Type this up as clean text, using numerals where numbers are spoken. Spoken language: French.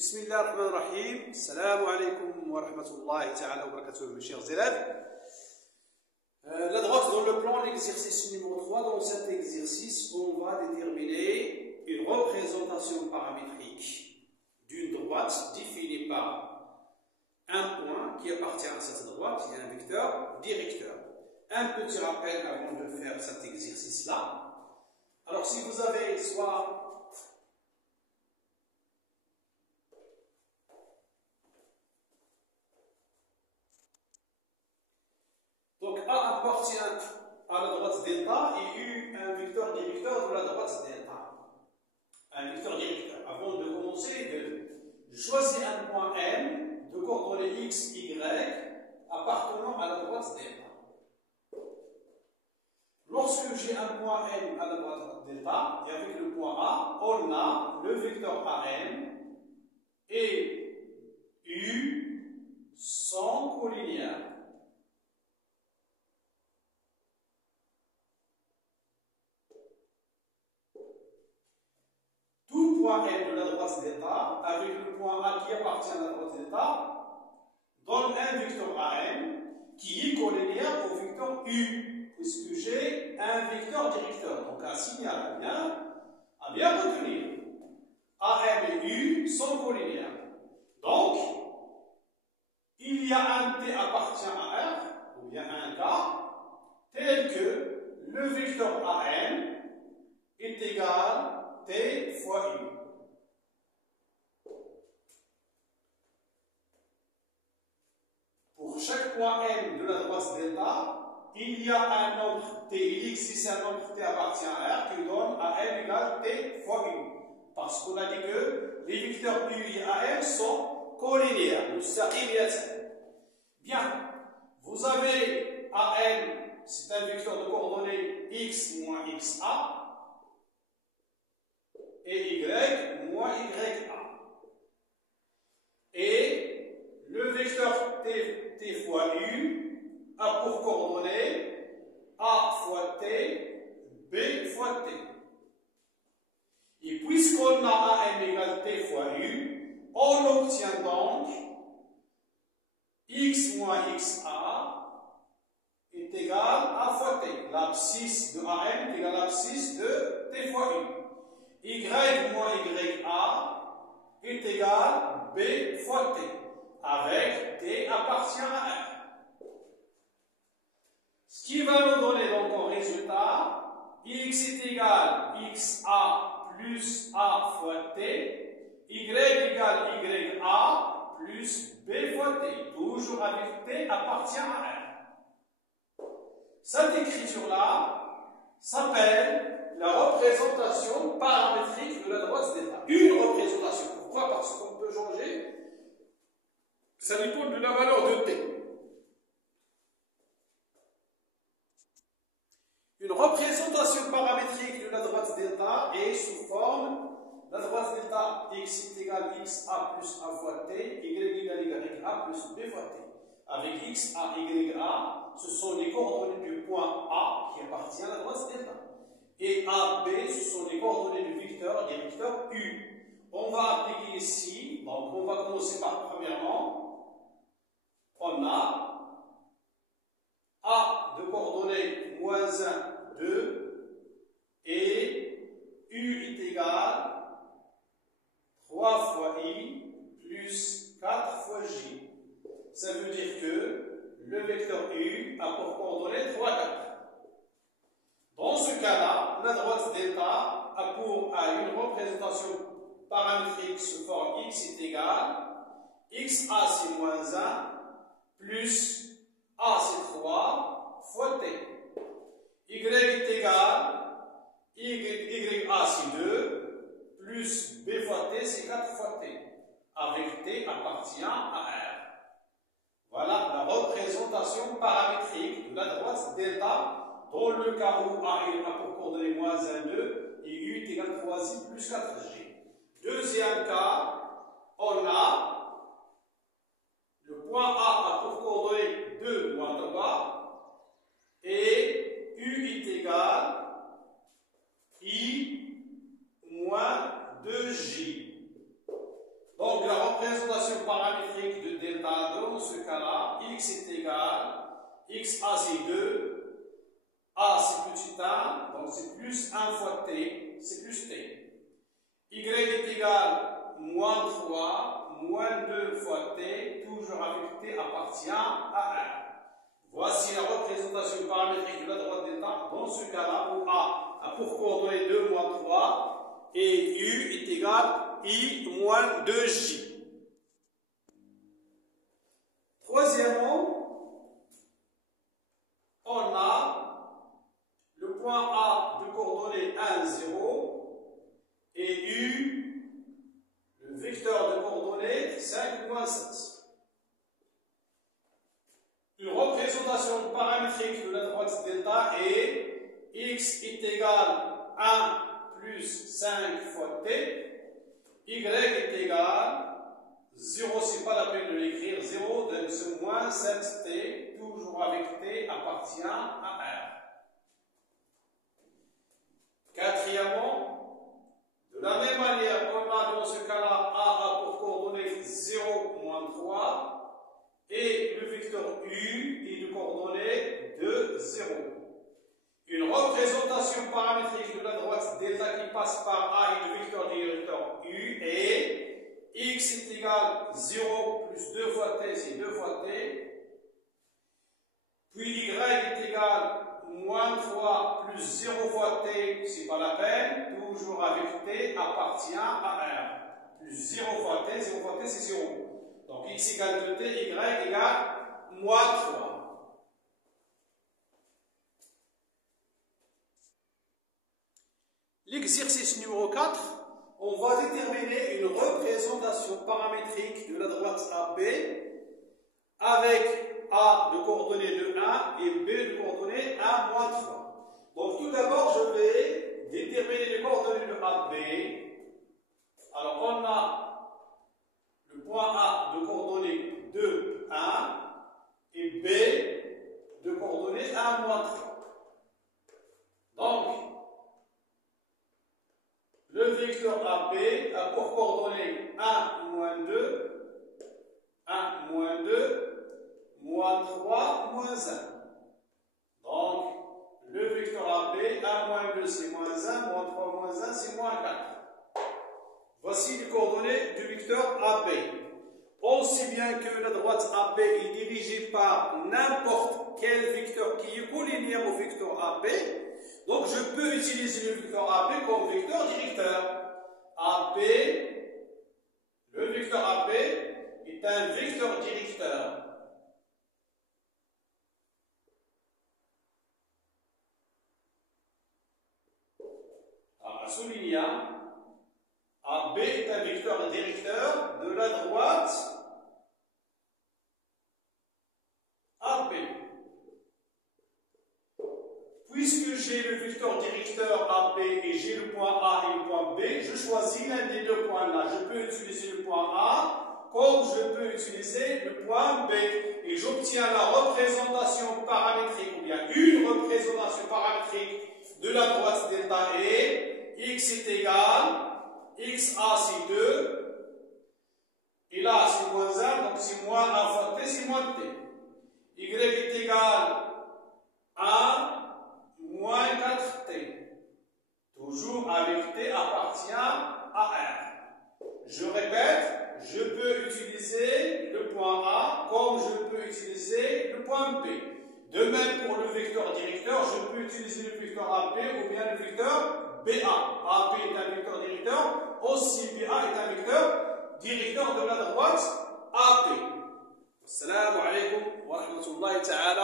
Bismillah ar-Rahman ar-Rahim. Assalamu alaikum wa rahmatullahi ta'ala wa barakatuh, mes chers élèves. La droite dans le plan, l'exercice numéro 3. Dans cet exercice, on va déterminer une représentation paramétrique d'une droite définie par un point qui appartient à cette droite et un vecteur directeur. Un petit rappel avant de faire cet exercice-là. Alors, si vous avez soit A appartient à la droite delta et U un vecteur directeur de la droite delta. Un vecteur directeur. Avant de commencer, je choisis un point M de coordonnées x, y appartenant à la droite delta. Lorsque j'ai un point M à la droite delta et avec le point A, on a le vecteur AM et U sont collinéaires. Point M de la droite delta avec le point A qui appartient à la droite delta donne un vecteur AM qui est collinéaire au vecteur U, puisque j'ai un vecteur directeur, donc un signal à bien retenir. AM et U sont collinéaires. Donc, il y a un T appartient à R, ou bien un K, tel que le vecteur AM est égal à T fois U. Pour chaque point M de la droite delta, il y a un nombre T. X, si c'est un nombre T appartient à R, qui donne à M égale T fois U. Parce qu'on a dit que les vecteurs U et AM sont collinéaires. Bien, vous avez AM, c'est un vecteur de coordonnées X moins XA. Et Y moins YA. Et le vecteur T fois U a pour coordonnées A fois T, B fois T. Et puisqu'on a AM égale T fois U, on obtient donc X moins XA est égal à A fois T. L'abscisse de AM est égal à l'abscisse de T fois U. Y moins YA est égal à B fois T, avec T appartient à R. Ce qui va nous donner donc en résultat, X est égal à XA plus A fois T, Y égale YA plus B fois T, toujours avec T appartient à R. Cette écriture-là s'appelle la représentation paramétrique de la droite delta. Une représentation. Pourquoi? Parce qu'on peut changer. Ça dépend de la valeur de T. Une représentation paramétrique de la droite delta est sous forme la droite delta x est égal à xa plus a fois t, y égale ya plus b fois t. Avec x, a, y, a, ce sont les coordonnées du point A qui appartient à la droite delta. Et A, B, ce sont les coordonnées du vecteur directeur U. On va appliquer ici, donc on va commencer par premièrement, on a A de coordonnées moins 1, 2, et U est égal à 3 fois I plus 4 fois J. Ça veut dire que le vecteur U a pour coordonnées 3, 4. Dans ce cas-là, la droite delta a une représentation paramétrique sous forme x est égal à xa c'est moins 1 plus a c'est 3 fois t. Y est égal à ya c'est 2 plus b fois t c'est 4 fois t. Avec t appartient à R. Voilà la représentation paramétrique de la droite delta. Dans le cas où A a pour coordonnées moins 1, 2 et U est égal à 3i plus 4j. Deuxième cas, on a le point A a pour coordonnées 2 moins 3 et U est égal à I moins 2j. Donc la paramétrique de delta, dans ce cas-là, x est égal, xa c'est 2, a c'est petit 1, donc c'est plus 1 fois t, c'est plus t. Y est égal, moins 3, moins 2 fois t, toujours avec t appartient à 1. Voici la représentation paramétrique de la droite delta, dans ce cas-là, où a pour coordonnées 2 moins 3, et u est égal I moins 2J. Troisièmement, on a le point A de coordonnées 1, 0 et U, le vecteur de coordonnées 5, moins 7. Une représentation paramétrique de la droite delta est x est égal 1 plus 5 fois t. Y est égal, 0, c'est pas la peine de l'écrire, 0, donc c'est moins 7t, toujours avec t appartient à R. Quatrièmement, de la même manière, on a dans ce cas-là A pour coordonnées 0, moins 3, et le vecteur U est de coordonnées 2, 0. Une représentation paramétrique de la droite delta qui passe par A et le vecteur directeur U est x est égal 0 plus 2 fois t, c'est 2 fois t. Puis y est égal moins 3 plus 0 fois t, c'est pas la peine, toujours avec t appartient à R. Plus 0 fois t, 0 fois t c'est 0. Donc x égale 2t, y égale moins 3. L'exercice numéro 4, on va déterminer une représentation paramétrique de la droite AB avec A de coordonnées de 1 et B de coordonnées 1, moins 3. Donc tout d'abord, je vais déterminer les coordonnées de AB. Alors on a le point A de coordonnées 2, 1 et B de coordonnées 1, moins 3. Donc, le vecteur AB a pour coordonnées 1, moins 2, 1, moins 2, moins 3, moins 1. Donc, le vecteur AB, 1, moins 2, c'est moins 1, moins 3, moins 1, c'est moins 4. Voici les coordonnées du vecteur AB. On sait bien que la droite AB est dirigée par n'importe quel vecteur qui est collinéaire au vecteur AB. Donc, je peux utiliser le vecteur AB comme vecteur directeur. AB, le vecteur AB est un vecteur directeur. Alors, soulignant, AB est un vecteur directeur de la droite AB. Puisque j'ai le vecteur directeur AB et j'ai le point A et le point B, je choisis l'un des deux points là. Je peux utiliser le point A comme je peux utiliser le point B. Et j'obtiens la représentation paramétrique, ou bien une représentation paramétrique de la droite delta E. X est égal, XA c'est 2, et là c'est moins 1, donc c'est moins 1 fois T, c'est moins T. Y est égal 1, moins 4t. Toujours avec t appartient à R. Je répète, je peux utiliser le point A comme je peux utiliser le point B. De même pour le vecteur directeur, je peux utiliser le vecteur AB ou bien le vecteur BA. AB est un vecteur directeur, aussi BA est un vecteur directeur de la droite AB. Assalamu alaikum wa rahmatullahi ta'ala.